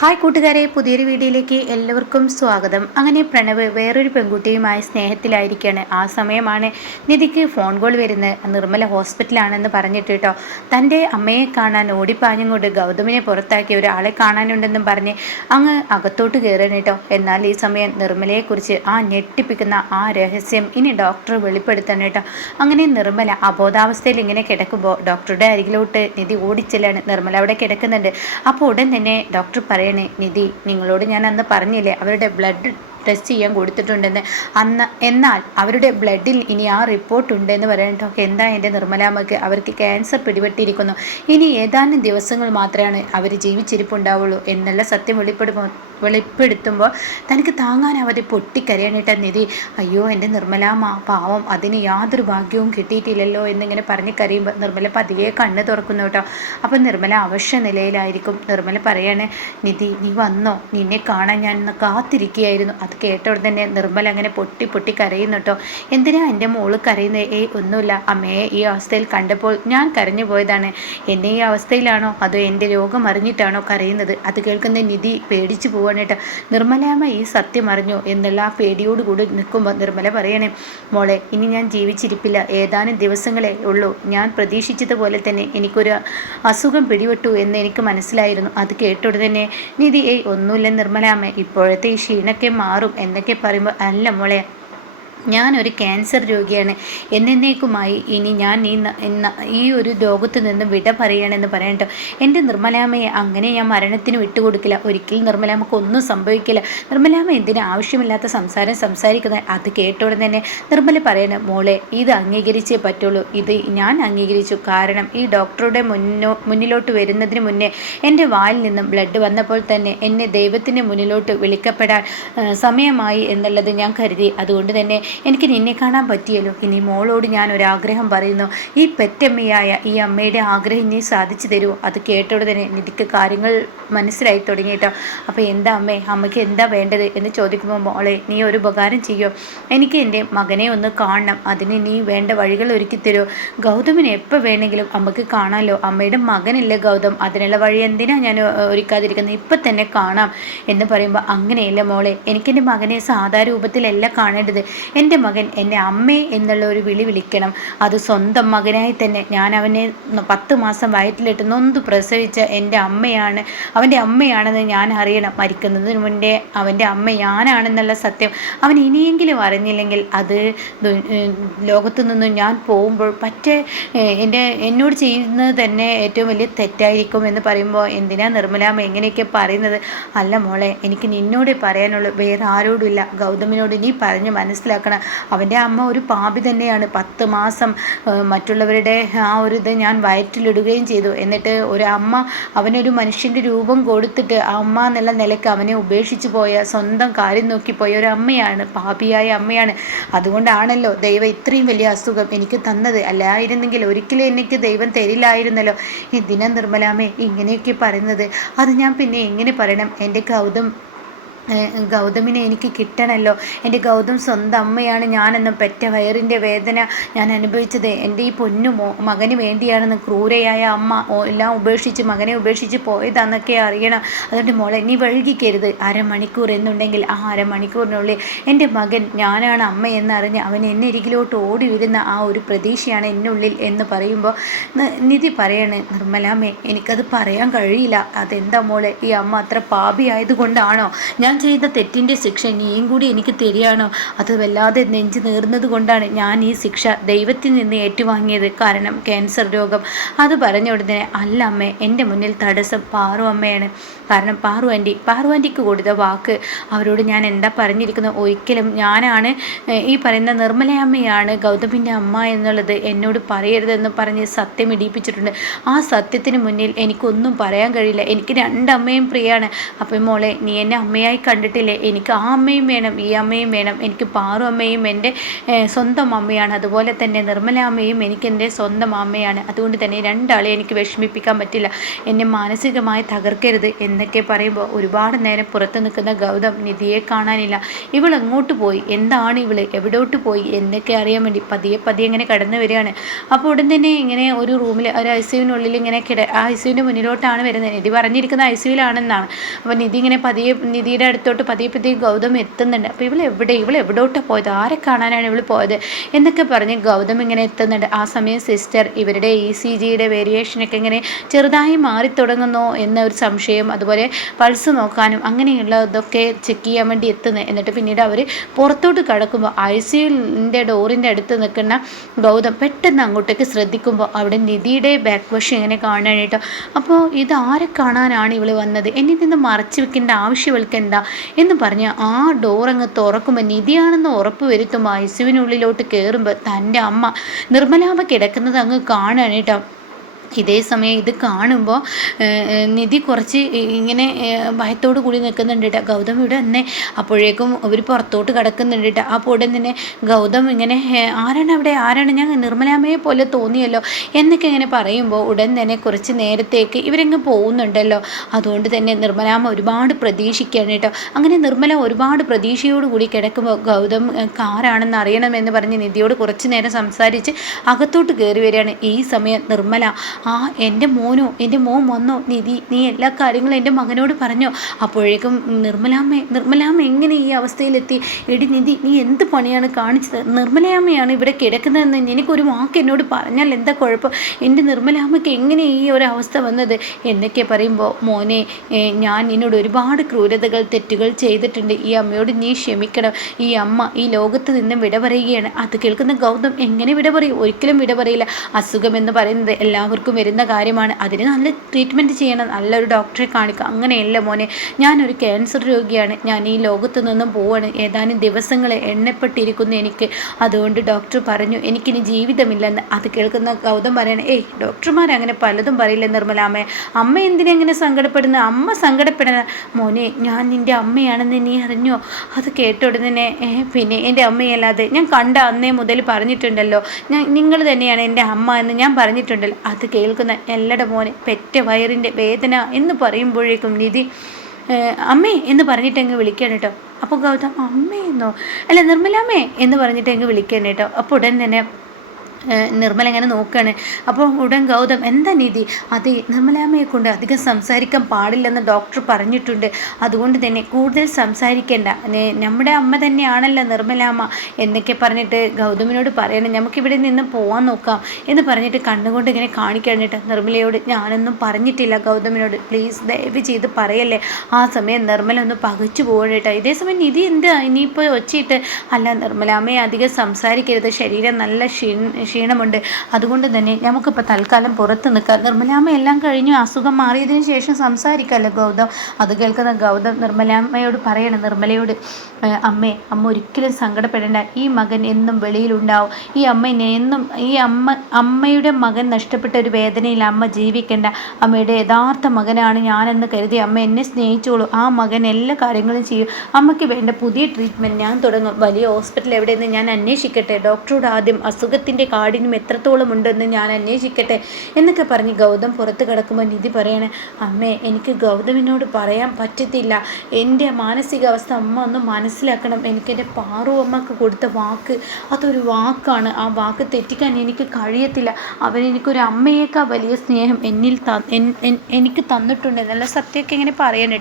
Hi കൂട്ടുകാരെ പുതിയൊരു വീഡിയോയിലേക്ക് എല്ലാവർക്കും സ്വാഗതം. അങ്ങനെ പ്രണവ് വേറൊരു പെൺകുട്ടിയുമായി സ്നേഹത്തിലായിരിക്കുകയാണ് ആ സമയമാണ് നിധിക്ക് ഫോൺ കോൾ വരുന്നത്. നിർമ്മല ഹോസ്പിറ്റലാണെന്ന് പറഞ്ഞിട്ട് കേട്ടോ. തന്റെ അമ്മയെ കാണാൻ ഓടിപ്പാഞ്ഞുകൊണ്ട് ഗൗതമിനെ പുറത്താക്കി ഒരാളെ കാണാനുണ്ടെന്നും പറഞ്ഞ് അങ്ങ് അകത്തോട്ട് കയറണം കേട്ടോ. എന്നാൽ ഈ സമയം നിർമ്മലയെക്കുറിച്ച് ആ ഞെട്ടിപ്പിക്കുന്ന ആ രഹസ്യം ഇനി ഡോക്ടർ വെളിപ്പെടുത്തണം കേട്ടോ. അങ്ങനെ നിർമ്മല അബോധാവസ്ഥയിൽ ഇങ്ങനെ കിടക്കുമ്പോൾ ഡോക്ടറുടെ അരികിലോട്ട് നിധി ഓടിച്ചെല്ലാണ്. നിർമ്മല അവിടെ കിടക്കുന്നുണ്ട്. അപ്പോൾ ഉടൻ തന്നെ ഡോക്ടർ പറയണേ നിധി നിങ്ങളോട് ഞാൻ അന്ന് പറഞ്ഞില്ലേ അവരുടെ ബ്ലഡ് ടെസ്റ്റ് ചെയ്യാൻ കൊടുത്തിട്ടുണ്ടെന്ന്. അന്ന് എന്നാൽ അവരുടെ ബ്ലഡിൽ ഇനി ആ റിപ്പോർട്ട് ഉണ്ടെന്ന് പറയണ്ടൊക്കെ എന്താ എന്റെ നിർമ്മലാമ്മക്ക് അവർക്ക് ക്യാൻസർ പിടിപെട്ടിരിക്കുന്നു. ഇനി ഏതാനും ദിവസങ്ങൾ മാത്രമാണ് അവർ ജീവിച്ചിരിപ്പുണ്ടാവുള്ളൂ. എന്നുള്ള സത്യം വെളിപ്പെടുമ്പോൾ വെളിപ്പെടുത്തുമ്പോൾ തനിക്ക് താങ്ങാനാവാതെ പൊട്ടിക്കരയണിട്ട നിധി അയ്യോ എന്റെ നിർമ്മലാമ്മ പാവം അതിന് യാതൊരു ഭാഗ്യവും കിട്ടിയിട്ടില്ലല്ലോ എന്നിങ്ങനെ പറഞ്ഞ് കരയുമ്പോൾ നിർമ്മല പതിയെ കണ്ണ് തുറക്കുന്നു കേട്ടോ. അപ്പം നിർമ്മല അവശ്യ നിലയിലായിരിക്കും. നിർമ്മല പറയാണ് നിധി നീ വന്നോ? നിന്നെ കാണാൻ ഞാൻ കാത്തിരിക്കുകയായിരുന്നു. അത് കേട്ട തന്നെ നിർമ്മല അങ്ങനെ പൊട്ടി പൊട്ടി കരയുന്നു കേട്ടോ. എന്തിനാ എന്റെ മോൾ കരയുന്നത് ഏയ് ഒന്നുമില്ല. അമ്മയെ ഈ അവസ്ഥയിൽ കണ്ടപ്പോൾ ഞാൻ കരഞ്ഞു പോയതാണ്. എന്നെ ഈ അവസ്ഥയിലാണോ? അതോ എന്റെ രോഗം അറിഞ്ഞിട്ടാണോ കരയുന്നത്? അത് കേൾക്കുന്ന നിധി പേടിച്ചു പോവാണ് കേട്ടോ നിർമ്മലാമ്മ ഈ സത്യം അറിഞ്ഞു എന്നുള്ള ആ പേടിയോട് കൂടി നിൽക്കുമ്പോൾ നിർമ്മല പറയണേ മോളെ ഇനി ഞാൻ ജീവിച്ചിരിപ്പില്ല. ഏതാനും ദിവസങ്ങളെ ഉള്ളൂ. ഞാൻ പ്രതീക്ഷിച്ചതുപോലെ തന്നെ എനിക്കൊരു അസുഖം പിടിപെട്ടു എന്ന് എനിക്ക് മനസ്സിലായിരുന്നു. അത് കേട്ടോട് തന്നെ നിധി ഏയ് ഒന്നുമില്ല നിർമ്മലാമ്മ. ഇപ്പോഴത്തെ ഈ ക്ഷീണൊക്കെ മാറും എന്നൊക്കെ പറയുമ്പോൾ അല്ല മോളെ ഞാനൊരു ക്യാൻസർ രോഗിയാണ്. എന്നേക്കുമായി ഇനി ഞാൻ ഈ ഈ ഒരു രോഗത്ത് നിന്ന് വിട പറയണമെന്ന് പറയട്ടോ എന്റെ നിർമ്മലാമ്മയെ അങ്ങനെ ഞാൻ മരണത്തിന് വിട്ടുകൊടുക്കില്ല. ഒരിക്കലും നിർമ്മലാമ്മക്ക് ഒന്നും സംഭവിക്കില്ല. നിർമ്മലാമ്മ എന്തിനു ആവശ്യമില്ലാത്ത സംസാരം സംസാരിക്കുന്നത് അത് കേട്ടോടെ തന്നെ നിർമ്മല പറയണം മോളെ ഇത് അംഗീകരിച്ചേ പറ്റുള്ളൂ. ഇത് ഞാൻ അംഗീകരിച്ചു. കാരണം ഈ ഡോക്ടറുടെ മുന്നോ മുന്നിലോട്ട് വരുന്നതിന് മുന്നേ എന്റെ വായിൽ നിന്നും ബ്ലഡ് വന്നപ്പോൾ തന്നെ എന്നെ ദൈവത്തിന്റെ മുന്നിലോട്ട് വിളിക്കപ്പെടാൻ സമയമായി എന്നുള്ളത് ഞാൻ കരുതി. അതുകൊണ്ട് തന്നെ എനിക്ക് നിന്നെ കാണാൻ പറ്റിയല്ലോ. ഇനി മോളോട് ഞാൻ ഒരാഗ്രഹം പറയുന്നു. ഈ പെറ്റമ്മയായ ഈ അമ്മയുടെ ആഗ്രഹം നീ സാധിച്ചു തരുമോ? അത് കേട്ടോടെ തന്നെ നിധിക്ക് കാര്യങ്ങൾ മനസ്സിലായി തുടങ്ങി കേട്ടോ. അപ്പോൾ എന്താ അമ്മേ അമ്മയ്ക്ക് എന്താ വേണ്ടത് എന്ന് ചോദിക്കുമ്പോൾ മോളെ നീ ഒരു ഉപകാരം ചെയ്യോ? എനിക്ക് എന്റെ മകനെ ഒന്ന് കാണണം. അതിന് നീ വേണ്ട വഴികൾ ഒരുക്കി തരുമോ? ഗൗതമിനെ എപ്പോൾ വേണമെങ്കിലും അമ്മയ്ക്ക് കാണാമല്ലോ അമ്മയുടെ മകനില്ലേ ഗൗതം? അതിനുള്ള വഴി എന്തിനാ ഞാൻ ഒരുക്കാതിരിക്കുന്നത്? ഇപ്പം തന്നെ കാണാം. എന്ന് പറയുമ്പോൾ അങ്ങനെയല്ല മോളെ എനിക്കെന്റെ മകനെ സാധാ രൂപത്തിലല്ല കാണേണ്ടത്. എന്റെ മകൻ എന്റെ അമ്മേ എന്നുള്ള ഒരു വിളി വിളിക്കണം. അത് സ്വന്തം മകനായി തന്നെ. ഞാൻ അവനെ പത്ത് മാസം വയറ്റിലിട്ട് നൊന്ത് പ്രസവിച്ച എന്റെ അമ്മയാണ്. അവന്റെ അമ്മയാണെന്ന് ഞാൻ അറിയണം. മരിക്കുന്നതിന് മുന്നേ അവന്റെ അമ്മ ഞാനാണെന്നുള്ള സത്യം അവൻ ഇനിയെങ്കിലും അറിഞ്ഞില്ലെങ്കിൽ അത് ലോകത്തു നിന്നും ഞാൻ പോകുമ്പോൾ പറ്റേ എന്റെ എന്നോട് ചെയ്യുന്നത് തന്നെ ഏറ്റവും വലിയ തെറ്റായിരിക്കും എന്ന് പറയുമ്പോൾ എന്തിനാ നിർമ്മലാമ്മ എങ്ങനെയൊക്കെ പറയുന്നത്? അല്ല മോളെ എനിക്ക് നിന്നോട് പറയാനുള്ളൂ. വേറെ ആരോടുമില്ല ഗൗതമിനോട് നീ പറഞ്ഞ് മനസ്സിലാക്കണം. അവന്റെ അമ്മ ഒരു പാപി തന്നെയാണ്. പത്ത് മാസം മറ്റുള്ളവരുടെ ആ ഒരു ഇത് ഞാൻ വയറ്റിലിടുകയും ചെയ്തു. എന്നിട്ട് ഒരു അമ്മ അവനൊരു മനുഷ്യന്റെ രൂപം കൊടുത്തിട്ട് ആ അമ്മ എന്നുള്ള നിലയ്ക്ക് അവനെ ഉപേക്ഷിച്ച് പോയ സ്വന്തം കാര്യം നോക്കി പോയ ഒരു അമ്മയാണ് പാപിയായ അമ്മയാണ്. അതുകൊണ്ടാണല്ലോ ദൈവം ഇത്രയും വലിയ അസുഖം എനിക്ക് തന്നത്. അല്ലായിരുന്നെങ്കിൽ ഒരിക്കലും എനിക്ക് ദൈവം തരില്ലായിരുന്നല്ലോ. എന്തിനാ നിർമ്മലാമേ ഇങ്ങനെയൊക്കെ പറയുന്നത്. അത് ഞാൻ പിന്നെ എങ്ങനെ പറയണം? എന്റെ ഏഹ് ഗൗതമിനെ എനിക്ക് കിട്ടണമല്ലോ എന്റെ ഗൗതം സ്വന്തം അമ്മയാണ്. ഞാനെന്നും പെറ്റ വയറിന്റെ വേദന ഞാൻ അനുഭവിച്ചത് എന്റെ ഈ പൊന്നു മോ മകന് വേണ്ടിയാണെന്ന് ക്രൂരയായ അമ്മ എല്ലാം ഉപേക്ഷിച്ച് മകനെ ഉപേക്ഷിച്ച് പോയതാന്നൊക്കെ അറിയണം. അതുകൊണ്ട് മോളെ നീ വഴുകിക്കരുത്. അരമണിക്കൂർ എന്നുണ്ടെങ്കിൽ ആ അരമണിക്കൂറിനുള്ളിൽ എന്റെ മകൻ ഞാനാണ് അമ്മ എന്നറിഞ്ഞ് അവൻ എന്നരികിലോട്ട് ഓടി വരുന്ന ആ ഒരു പ്രതീക്ഷയാണ് എന്നുള്ളിൽ എന്ന് പറയുമ്പോൾ നിധി പറയണേ നിർമ്മലാമ്മേ എനിക്കത് പറയാൻ കഴിയില്ല. അതെന്താ മോളെ? ഈ അമ്മ അത്ര പാപിയായതുകൊണ്ടാണോ? ഞാൻ ചെയ്ത തെറ്റിന്റെ ശിക്ഷ ഇനിയും കൂടി എനിക്ക് തരികയാണോ? അത് വല്ലാതെ നെഞ്ച് നേർന്നത് കൊണ്ടാണ് ഞാൻ ഈ ശിക്ഷ ദൈവത്തിൽ നിന്ന് ഏറ്റുവാങ്ങിയത് കാരണം ക്യാൻസർ രോഗം. അത് പറഞ്ഞ ഉടനെ അല്ല അമ്മേ എന്റെ മുന്നിൽ തടസ്സം പാറു അമ്മയാണ്. കാരണം പാറു ആന്റി പാറു ആന്റിക്ക് കൊടുത്ത വാക്ക് അവരോട് ഞാൻ എന്താ പറഞ്ഞിരിക്കുന്നത്? ഒരിക്കലും ഞാനാണ് ഈ പറയുന്ന നിർമ്മലയമ്മയാണ് ഗൗതമിന്റെ അമ്മ എന്നുള്ളത് എന്നോട് പറയരുതെന്ന് പറഞ്ഞ് സത്യം ഇടിയിപ്പിച്ചിട്ടുണ്ട്. ആ സത്യത്തിന് മുന്നിൽ എനിക്കൊന്നും പറയാൻ കഴിയില്ല. എനിക്ക് രണ്ടമ്മയും പ്രിയാണ് അപ്പം മോളെ നീ എന്നെ അമ്മയായി കണ്ടിട്ടില്ലേ? എനിക്ക് ആ അമ്മയും വേണം ഈ അമ്മയും വേണം എനിക്ക് പാറു അമ്മയും എന്റെ സ്വന്തം അമ്മയാണ്. അതുപോലെ തന്നെ നിർമ്മല അമ്മയും എനിക്ക് എന്റെ സ്വന്തം അമ്മയാണ്. അതുകൊണ്ട് തന്നെ രണ്ടാളെ എനിക്ക് വിഷമിപ്പിക്കാൻ പറ്റില്ല. എന്നെ മാനസികമായി തകർക്കരുത് എന്നൊക്കെ പറയുമ്പോൾ ഒരുപാട് നേരം പുറത്ത് നിൽക്കുന്ന ഗൗതം നിധിയെ കാണാനില്ല. ഇവൾ എങ്ങോട്ട് പോയി? എന്താണ് ഇവൾ എവിടോട്ട് പോയി? എന്നൊക്കെ അറിയാൻ വേണ്ടി പതിയെ പതിയെ ഇങ്ങനെ കടന്നു വരികയാണ്. അപ്പോൾ ഉടൻ തന്നെ ഇങ്ങനെ ഒരു റൂമിൽ ഒരു ഐ സിയുവിനുള്ളിൽ ഇങ്ങനെ കിട ആ ഐ സിയുവിന്റെ മുന്നിലോട്ടാണ് വരുന്നത്. നിധി പറഞ്ഞിരിക്കുന്ന ഐ സിയുവിലാണെന്നാണ് അപ്പോൾ നിധി ഇങ്ങനെ പതിയെ നിധിയുടെ അടുത്തോട്ട് പതിയെ പതിയെ ഗൗതം എത്തുന്നുണ്ട്. അപ്പോൾ ഇവൾ എവിടെ? ഇവൾ എവിടോട്ടാണ് പോയത്? ആരെ കാണാനാണ് ഇവൾ പോയത്? എന്നൊക്കെ പറഞ്ഞ് ഗൗതം ഇങ്ങനെ എത്തുന്നുണ്ട്. ആ സമയം സിസ്റ്റർ ഇവരുടെ ഇ സി ജിയുടെ വേരിയേഷനൊക്കെ ഇങ്ങനെ ചെറുതായി മാറി തുടങ്ങുന്നു എന്ന ഒരു സംശയം അതുപോലെ പൾസ് നോക്കാനും അങ്ങനെയുള്ള ഇതൊക്കെ ചെക്ക് ചെയ്യാൻ വേണ്ടി എത്തുന്നത് എന്നിട്ട് പിന്നീട് അവർ പുറത്തോട്ട് കടക്കുമ്പോൾ ഐ സിയുവിന്റെ ഡോറിന്റെ അടുത്ത് നിൽക്കുന്ന ഗൗതം പെട്ടെന്ന് അങ്ങോട്ടേക്ക് ശ്രദ്ധിക്കുമ്പോൾ അവിടെ നിധിയുടെ ബാക്ക് വശം ഇങ്ങനെ കാണാനായിട്ടോ. അപ്പോൾ ഇത് ആരെ കാണാനാണ് ഇവൾ വന്നത്? എന്നിൽ നിന്ന് മറച്ചു വെക്കേണ്ട ആവശ്യം ഇവൾക്ക് എന്താ എന്ന് പറഞ്ഞ് ആ ഡോറങ്ങ് തുറക്കുമ്പോൾ നിധിയാണെന്ന് ഉറപ്പ് വരുത്തുമ്പോൾ ഐസുവിനുള്ളിലോട്ട് കയറുമ്പോൾ തന്റെ അമ്മ നിർമ്മലാമ്മ കിടക്കുന്നത് അങ്ങ് കാണുകയാണ് കേട്ടോ. ഇതേ സമയം ഇത് കാണുമ്പോൾ നിധി കുറച്ച് ഇങ്ങനെ ഭയത്തോട് കൂടി നിൽക്കുന്നുണ്ട് കേട്ടോ ഗൗതം ഇവിടെ തന്നെ അപ്പോഴേക്കും അവർ പുറത്തോട്ട് കിടക്കുന്നുണ്ട് കേട്ടോ അപ്പോൾ ഉടൻ തന്നെ ഗൗതം ഇങ്ങനെ ആരാണ് അവിടെ? ആരാണ്? ഞാൻ നിർമ്മലാമ്മയെ പോലെ തോന്നിയല്ലോ. എന്നൊക്കെ ഇങ്ങനെ പറയുമ്പോൾ ഉടൻ തന്നെ കുറച്ച് നേരത്തേക്ക് ഇവരങ്ങ് പോകുന്നുണ്ടല്ലോ. അതുകൊണ്ട് തന്നെ നിർമ്മലാമ്മ ഒരുപാട് പ്രതീക്ഷിക്കുകയാണ് കേട്ടോ അങ്ങനെ നിർമ്മല ഒരുപാട് പ്രതീക്ഷയോടുകൂടി കിടക്കുമ്പോൾ ഗൗതം കാരാണെന്ന് അറിയണമെന്ന് പറഞ്ഞ് നിധിയോട് കുറച്ച് നേരം സംസാരിച്ച് അകത്തോട്ട് കയറി വരികയാണ്. ഈ സമയം നിർമ്മല ആ എന്റെ മോനോ എന്റെ മോൻ വന്നോ? നിധി നീ എല്ലാ കാര്യങ്ങളും എന്റെ മകനോട് പറഞ്ഞോ. അപ്പോഴേക്കും നിർമ്മലാമ്മ നിർമ്മലാമ്മ എങ്ങനെ ഈ അവസ്ഥയിലെത്തി? എടി നിധി നീ എന്ത് പണിയാണ് കാണിച്ചത്? നിർമ്മലാമ്മയാണ് ഇവിടെ കിടക്കുന്നതെന്ന് എനിക്കൊരു വാക്ക് എന്നോട് പറഞ്ഞാൽ എന്താ കുഴപ്പം? എന്റെ നിർമ്മലാമ്മയ്ക്ക് എങ്ങനെ ഈ ഒരു അവസ്ഥ വന്നത്? എന്നൊക്കെ പറയുമ്പോൾ മോനെ ഞാൻ നിന്നോട് ഒരുപാട് ക്രൂരതകൾ തെറ്റുകൾ ചെയ്തിട്ടുണ്ട്. ഈ അമ്മയോട് നീ ക്ഷമിക്കണം. ഈ അമ്മ ഈ ലോകത്ത് നിന്നും വിട പറയുകയാണ്. അത് കേൾക്കുന്ന ഗൗതം എങ്ങനെ വിട പറയും? ഒരിക്കലും വിട പറയില്ല. അസുഖം എന്ന് പറയുന്നത് എല്ലാവർക്കും എല്ലാവർക്കും വരുന്ന കാര്യമാണ്. അതിന് നല്ല ട്രീറ്റ്മെന്റ് ചെയ്യണം. നല്ലൊരു ഡോക്ടറെ കാണിക്കുക. അങ്ങനെയല്ല മോനെ. ഞാനൊരു ക്യാൻസർ രോഗിയാണ്. ഞാൻ ഈ ലോകത്തു നിന്നും പോവാണ്. ഏതാനും ദിവസങ്ങൾ എണ്ണപ്പെട്ടിരിക്കുന്നു എനിക്ക്. അതുകൊണ്ട് ഡോക്ടർ പറഞ്ഞു എനിക്കിനി ജീവിതമില്ലെന്ന്. അത് കേൾക്കുന്ന ഗൗതം പറയണം ഏയ് ഡോക്ടർമാർ അങ്ങനെ പലതും പറയില്ല നിർമ്മലാമ്മേ. അമ്മ എന്തിനെ എന്തിനെങ്ങനെ സങ്കടപ്പെടുന്നത്? അമ്മ സങ്കടപ്പെടുന്ന മോനെ ഞാൻ നിന്റെ അമ്മയാണെന്ന് നീ അറിഞ്ഞോ? അത് കേട്ട ഉടനെ പിന്നെ എന്റെ അമ്മയല്ലാതെ. ഞാൻ കണ്ട അന്നേ മുതൽ പറഞ്ഞിട്ടുണ്ടല്ലോ. ഞാൻ നിങ്ങൾ തന്നെയാണ് എന്റെ അമ്മ എന്ന് ഞാൻ പറഞ്ഞിട്ടുണ്ടല്ലോ. അത് കേൾക്കുന്ന എല്ലട മോനെ പെറ്റ വയറിന്റെ വേദന എന്ന് പറയുമ്പോഴേക്കും നിധി അമ്മേ എന്ന് പറഞ്ഞിട്ട് വിളിക്കണം കേട്ടോ. അപ്പോൾ ഗൗതം അമ്മയെന്നോ അല്ല നിർമ്മലാമ്മേ എന്ന് പറഞ്ഞിട്ട് വിളിക്കണം കേട്ടോ. അപ്പോൾ ഉടൻ തന്നെ നിർമ്മല ഇങ്ങനെ നോക്കുകയാണ് അപ്പോൾ ഉടൻ ഗൗതം എന്താ നീതി അതെ നിർമ്മലാമ്മയെ കൊണ്ട് അധികം സംസാരിക്കാൻ പാടില്ലെന്ന് ഡോക്ടർ പറഞ്ഞിട്ടുണ്ട്. അതുകൊണ്ട് തന്നെ കൂടുതൽ സംസാരിക്കേണ്ട. നമ്മുടെ അമ്മ തന്നെയാണല്ലോ നിർമ്മലാമ്മ എന്നൊക്കെ പറഞ്ഞിട്ട് ഗൗതമിനോട് പറയണം. നമുക്കിവിടെ നിന്ന് പോകാൻ നോക്കാം എന്ന് പറഞ്ഞിട്ട് കണ്ണുകൊണ്ട് ഇങ്ങനെ കാണിക്കഴിഞ്ഞിട്ട് നിർമ്മലയോട് ഞാനൊന്നും പറഞ്ഞിട്ടില്ല ഗൗതമിനോട്. പ്ലീസ് ദയവ് ചെയ്ത് പറയല്ലേ. ആ സമയം നിർമ്മല ഒന്ന് പകച്ചു പോകണേട്ടോ. ഇതേ സമയം നിധി എന്താ? ഇനിയിപ്പോൾ ഒച്ചയിട്ട്. അല്ല നിർമ്മലാമ്മയെ അധികം സംസാരിക്കരുത്. ശരീരം നല്ല ക്ഷീണ ക്ഷീണമുണ്ട്. അതുകൊണ്ട് തന്നെ നമുക്കിപ്പോൾ തൽക്കാലം പുറത്ത് നിൽക്കാം. നിർമ്മലാമ്മ എല്ലാം കഴിഞ്ഞു. അസുഖം മാറിയതിന് ശേഷം സംസാരിക്കാമല്ലോ ഗൗതം? അത് കേൾക്കുന്ന ഗൗതം നിർമ്മലാമ്മയോട് പറയണം. നിർമ്മലയോട് അമ്മേ അമ്മ ഒരിക്കലും സങ്കടപ്പെടേണ്ട. ഈ മകൻ എന്നും വെളിയിലുണ്ടാവും. ഈ അമ്മ എന്നും ഈ അമ്മ അമ്മയുടെ മകൻ നഷ്ടപ്പെട്ട ഒരു വേദനയിൽ അമ്മ ജീവിക്കേണ്ട. അമ്മയുടെ യഥാർത്ഥ മകനാണ് ഞാനെന്ന് കരുതി അമ്മ എന്നെ സ്നേഹിച്ചോളൂ. ആ മകൻ എല്ലാ കാര്യങ്ങളും ചെയ്യും. അമ്മയ്ക്ക് വേണ്ട പുതിയ ട്രീറ്റ്മെന്റ് ഞാൻ തുടങ്ങും. വലിയ ഹോസ്പിറ്റൽ എവിടെയെന്ന് ഞാൻ അന്വേഷിക്കട്ടെ. ഡോക്ടറോട് ആദ്യം അസുഖത്തിന്റെ കാടിനും എത്രത്തോളം ഉണ്ടെന്ന് ഞാൻ അന്വേഷിക്കട്ടെ എന്നൊക്കെ പറഞ്ഞ് ഗൗതം പുറത്ത് കിടക്കുമ്പോൾ നിധി പറയണേ അമ്മേ എനിക്ക് ഗൗതമിനോട് പറയാൻ പറ്റത്തില്ല. എന്റെ മാനസികാവസ്ഥ അമ്മ ഒന്ന് മനസ്സിലാക്കണം. എനിക്ക് എന്റെ പാറു അമ്മയ്ക്ക് കൊടുത്ത വാക്ക് അതൊരു വാക്കാണ്. ആ വാക്ക് തെറ്റിക്കാൻ എനിക്ക് കഴിയത്തില്ല. അവൻ എനിക്കൊരു അമ്മയേക്കാൾ വലിയ സ്നേഹം എന്നിൽ എനിക്ക് തന്നിട്ടുണ്ട്. എന്നുള്ള സത്യമൊക്കെ ഇങ്ങനെ പറയാൻ